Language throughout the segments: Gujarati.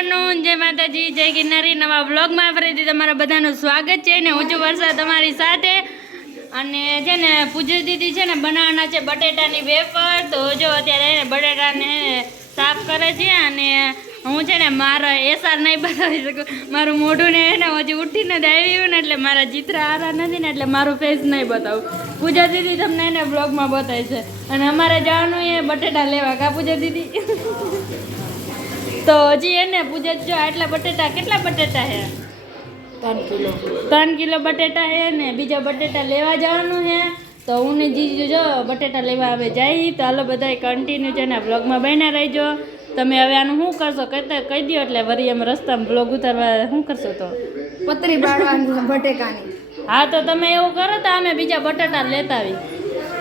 આફ્ટરનૂન, જય માતાજી, જય ગિરનારી. નવા વ્લોગમાં ફરીથી તમારા બધાનું સ્વાગત છે ને ઊંચું વરસાદ તમારી સાથે. અને છે ને પૂજા દીદી છે ને બનાવવાના છે બટેટાની વેફર. તો જો અત્યારે બટેટાને સાફ કરે છે. અને હું છે ને મારા એસાર નહીં બતાવી શકું, મારું મોઢું ને એને હજી ઉઠીને જ આવ્યું ને એટલે મારા ચિત્ર આરા નથી ને એટલે મારું ફેસ નહીં બતાવું. પૂજા દીદી તમને એને બ્લોગમાં બતાવે છે. અને અમારે જવાનું એ બટેટા લેવા કા પૂજા દીદી. તો હજી એને પૂજા જો આટલા બટેટા, કેટલા બટેટા છે? 3 કિલો બટેટા છે ને બીજા બટેટા લેવા જવાનું છે. તો હું ને જીજુ જો બટેટા લેવા હવે જાય. તો હાલો બધા કન્ટિન્યુ છે ને બ્લોગમાં બન્યા રહેજો. તમે હવે આનું શું કરશો કહી દો એટલે વરી અમે રસ્તામાં બ્લોગ ઉતારવા શું કરશો? તો પતરી બાળવાની બટેકાની. હા તો તમે એવું કરો તો અમે બીજા બટાટા લેતા આવી.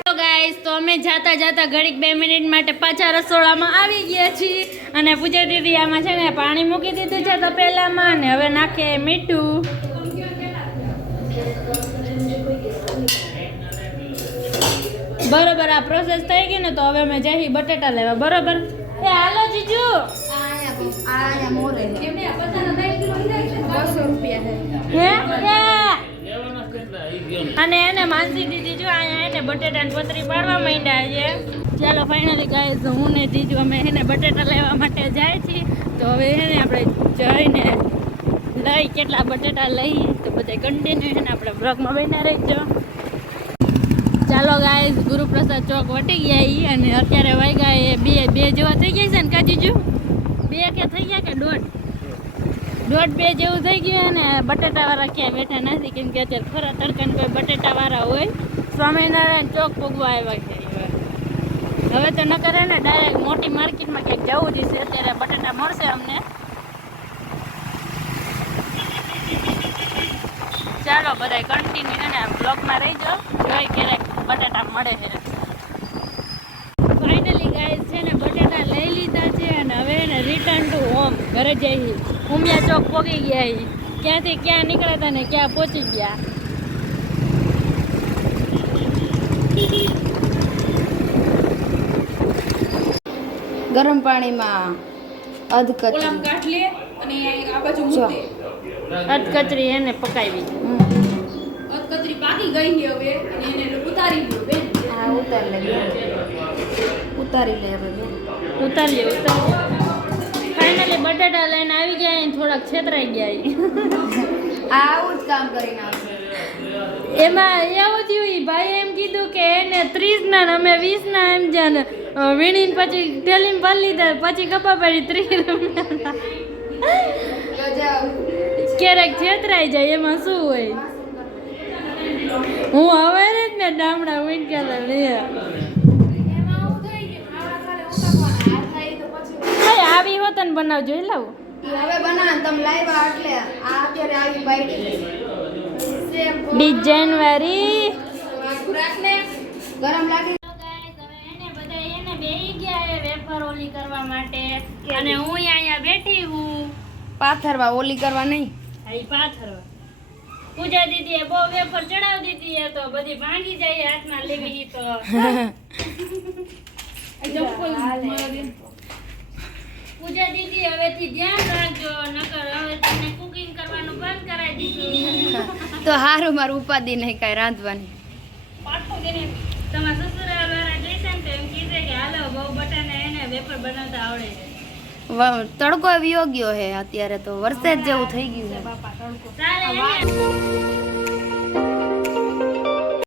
તો ગાઈસ, તો અમે જાતા જાતા ઘડીક 2 મિનિટ માટે પાછા રસોડામાં આવી ગયા છીએ. અને પૂજા દીદી આમાં છે ને પાણી મૂકી દીધું છે તપેલામાં અને હવે નાખે મીઠું. બરોબર, આ પ્રોસેસ થઈ ગઈ ને તો હવે અમે જઈ બટેટા લેવા. બરોબર, એ હાલો જીજુ. આયા મોરે 200 રૂપિયા હે અને એને માનસી દીદી જો અહીંયા એને બટેટાની પતરી પાડવા માંડ્યા છે. ચાલો ફાઇનલી ગાઈસ, હું ને જીજુ અમે એને બટેટા લેવા માટે જાય છીએ. તો હવે એને આપણે જઈને લઈ કેટલા બટેટા લઈ તો બધા કન્ટિન્યુ એને આપણે બ્લોગમાં બન્યા રહેજો. ચાલો ગાઈસ, ગુરુપ્રસાદ ચોક વટી ગયા અને અત્યારે વાગ્યા એ 2 જેવા થઈ ગયા છે ને કા જીજુ? 2 કે થઈ ગયા કે 1.5-2 જેવું થઈ ગયું. અને બટેટાવાળા ક્યાંય બેઠા નથી કેમ કે અત્યારે ખરા તડકાને કોઈ બટેટાવાળા હોય. સ્વામિનારાયણ ચોક પૂગવા આવ્યા છે. હવે તો ન કરે ને ડાયરેક્ટ મોટી માર્કેટમાં ક્યાંક જવું જશે. અત્યારે બટેટા મળશે અમને. ચાલો બધા કન્ટિન્યુ ને બ્લોગમાં રહીજો, જોઈ ક્યારેક બટેટા મળે છે. ફાઇનલી ગાઈસ છે ને બટેટા લઈ લીધા છે અને હવે ને રિટર્ન ટુ હોમ, ઘરે જઈ. ઉમિયા ચોક પહોંચી ગયા. ક્યાંથી ક્યાં નીકળ્યા હતા ને ક્યાં પહોંચી ગયા. ગરમ પાણીમાં અધકચરી ગાંઠલી અને આ બાજુ મૂકી અધકચરી એને પકાવી. અધકચરી પાકી ગઈ છે હવે અને એને ઉતારી લો બેન. હા ઉતારી લે, ઉતારી લે હવે બેન. ઉતારી લે. ફાઇનલી બટાટા લઈને આવી ગયા. થોડાક છેતરાઈ ગયા. આવું જ કામ કરીને આવશે. એમાં એવું થયું, ભાઈ એમ કીધું કે એને 30 ના અમે 20 ના એમ જાને વીણીને પછી ઠેલીને ભરી લીધા. પછી કપા પડી 30 રૂપિયા. ક્યારેક છેતરાઈ જાય, એમાં શું હોય. હું હવે જ ને ડામડા વીંટ્યા લે આવી હોત ને બનાવજો. એ લાવો હવે બનાવ તમે લાવ્યા એટલે આ અત્યારે આવી બાઈડી ડિઝાઇન વાળી ગરમ લાગી. વેફર ઓલી કરવા માટે અને હું અહીંયા બેઠી હું પાથરવા, ઓલી કરવા નહીં. પાથરવા. પૂજા દીદીએ બહુ વેફર ચડાવી દીધી એ તો બધી ભાંગી જાય હાથમાં લેવી. તો પૂજા દીદી હવેથી ધ્યાન રાખજો, નકર હવે તમને કુકિંગ કરવાનું બંધ કરાવી દીધું. તો હારું, મારું ઉપાધિ નહીં કાંઈ રાંધવાની. પાછું કે તમારા સસુરાલ વાળા જઈશે ને તો એમ કીધે કે હાલો બહુ બટાને એને વેફર બનાવતા આવડે છે. તડકો વિયો ગયો હે અત્યારે, તો વરસાદ જેવું થઈ ગયું છે. બાપા તડકો.